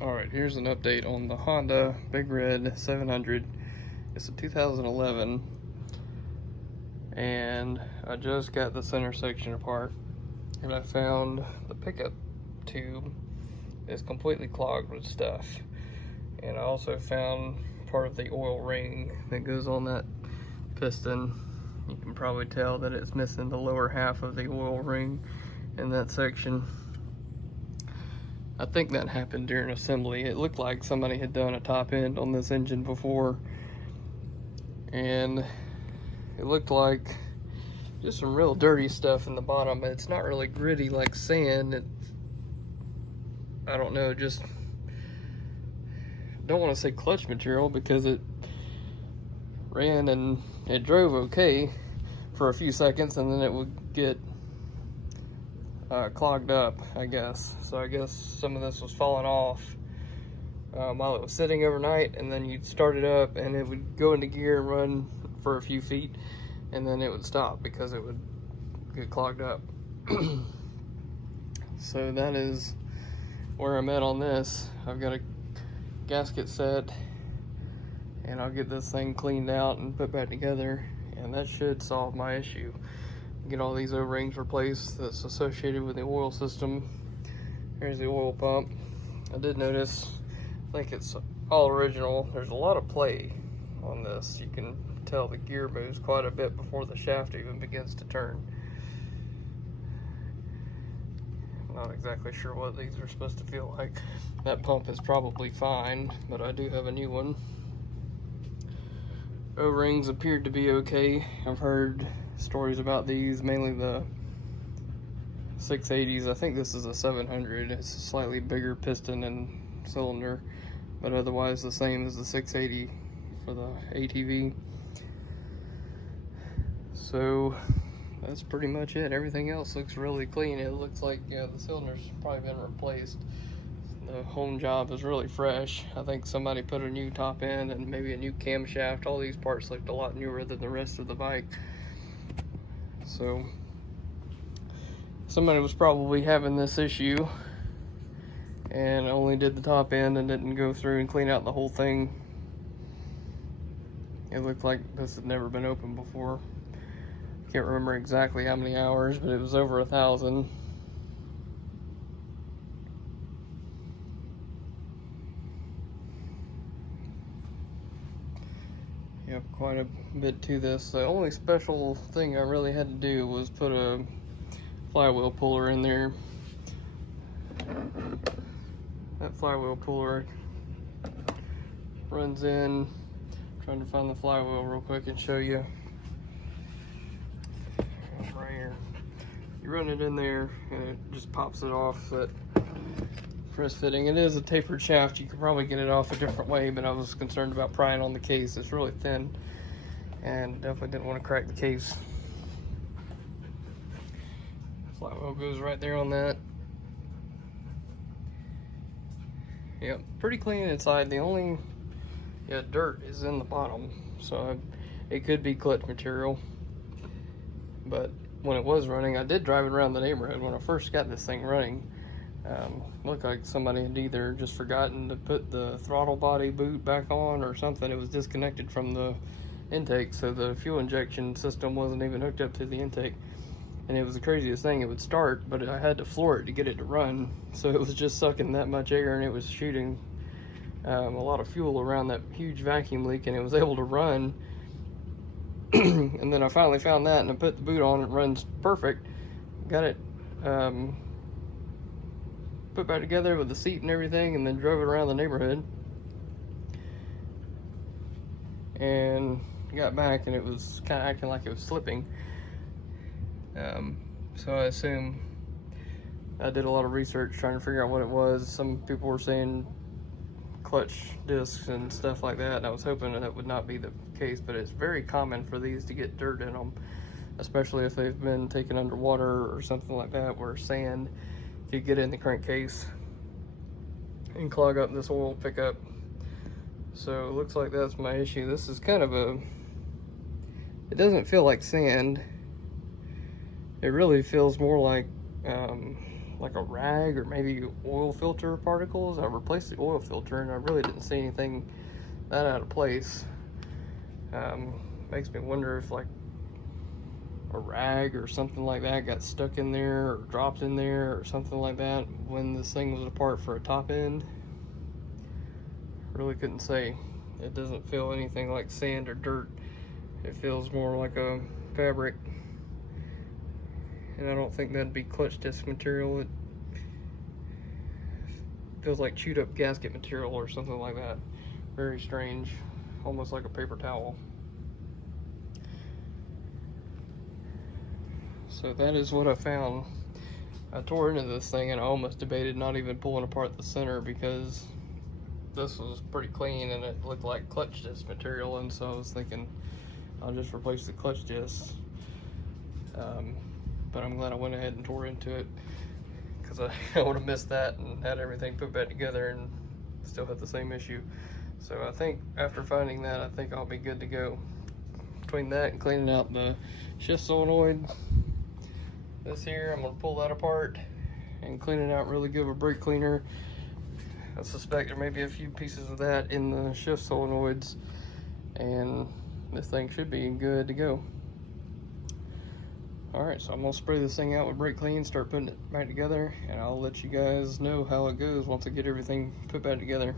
Alright, here's an update on the Honda Big Red 700. It's a 2011, and I just got the center section apart, and I found the pickup tube is completely clogged with stuff. And I also found part of the oil ring that goes on that piston. You can probably tell that it's missing the lower half of the oil ring in that section. I think that happened during assembly. It looked like somebody had done a top end on this engine before, and it looked like just some real dirty stuff in the bottom. It's not really gritty like sand. I don't know, just don't want to say clutch material because it ran and it drove okay for a few seconds, and then it would get clogged up, I guess. So I guess some of this was falling off while it was sitting overnight, and then you'd start it up and it would go into gear and run for a few feet, and then it would stop because it would get clogged up. So that is where I'm at on this. I've got a gasket set, and I'll get this thing cleaned out and put back together, and that should solve my issue. Get all these O-rings replaced that's associated with the oil system. Here's the oil pump. I did notice, I think it's all original, there's a lot of play on this. You can tell the gear moves quite a bit before the shaft even begins to turn. I'm not exactly sure what these are supposed to feel like. That pump is probably fine, but I do have a new one. O-rings appeared to be okay. I've heard stories about these, mainly the 680s. I think this is a 700. It's a slightly bigger piston and cylinder, but otherwise the same as the 680 for the ATV. So that's pretty much it. Everything else looks really clean. It looks like the cylinder's probably been replaced. The home job is really fresh. I think somebody put a new top end and maybe a new camshaft. All these parts looked a lot newer than the rest of the bike. So somebody was probably having this issue and only did the top end and didn't go through and clean out the whole thing. It looked like this had never been opened before. Can't remember exactly how many hours, but it was over 1,000. Yep, quite a bit to this. The only special thing I really had to do was put a flywheel puller in there. That flywheel puller runs in. I'm trying to find the flywheel real quick and show you. Right here. You run it in there and it just pops it off. That press fitting. It is a tapered shaft. You could probably get it off a different way, but I was concerned about prying on the case. It's really thin and definitely didn't want to crack the case. Flywheel goes right there on that. Yep, pretty clean inside. The only dirt is in the bottom, so it could be clutch material. But when it was running, I did drive it around the neighborhood. When I first got this thing running, looked like somebody had either just forgotten to put the throttle body boot back on or something. It was disconnected from the intake, so the fuel injection system wasn't even hooked up to the intake. And it was the craziest thing. It would start, but I had to floor it to get it to run, so it was just sucking that much air, and it was shooting a lot of fuel around that huge vacuum leak, and it was able to run. And then I finally found that, and I put the boot on. It runs perfect. Got it put back together with the seat and everything, and then drove it around the neighborhood and got back, and it was kind of acting like it was slipping. So I assume I did a lot of research trying to figure out what it was. Some people were saying clutch discs and stuff like that, and I was hoping that would not be the case, but it's very common for these to get dirt in them, especially if they've been taken underwater or something like that, where sand could get in the crankcase and clog up this oil pickup. So it looks like that's my issue. This is kind of it doesn't feel like sand. It really feels more like like a rag or maybe oil filter particles. I replaced the oil filter and I really didn't see anything that out of place. Makes me wonder if like a rag or something like that got stuck in there or dropped in there or something like that when this thing was apart for a top end. Really couldn't say. It doesn't feel anything like sand or dirt. It feels more like a fabric, and I don't think that'd be clutch disc material. It feels like chewed up gasket material or something like that. Very strange, almost like a paper towel. So that is what I found. I tore into this thing and I almost debated not even pulling apart the center because this was pretty clean and it looked like clutch disc material, and so I was thinking I'll just replace the clutch disc. But I'm glad I went ahead and tore into it, because I would have missed that and had everything put back together and still had the same issue. So I think after finding that, I think I'll be good to go. Between that and cleaning out the shift solenoid, this here, I'm gonna pull that apart and clean it out really good with brake cleaner. I suspect there may be a few pieces of that in the shift solenoids, and this thing should be good to go. Alright, so I'm gonna spray this thing out with brake clean, start putting it back together, and I'll let you guys know how it goes once I get everything put back together.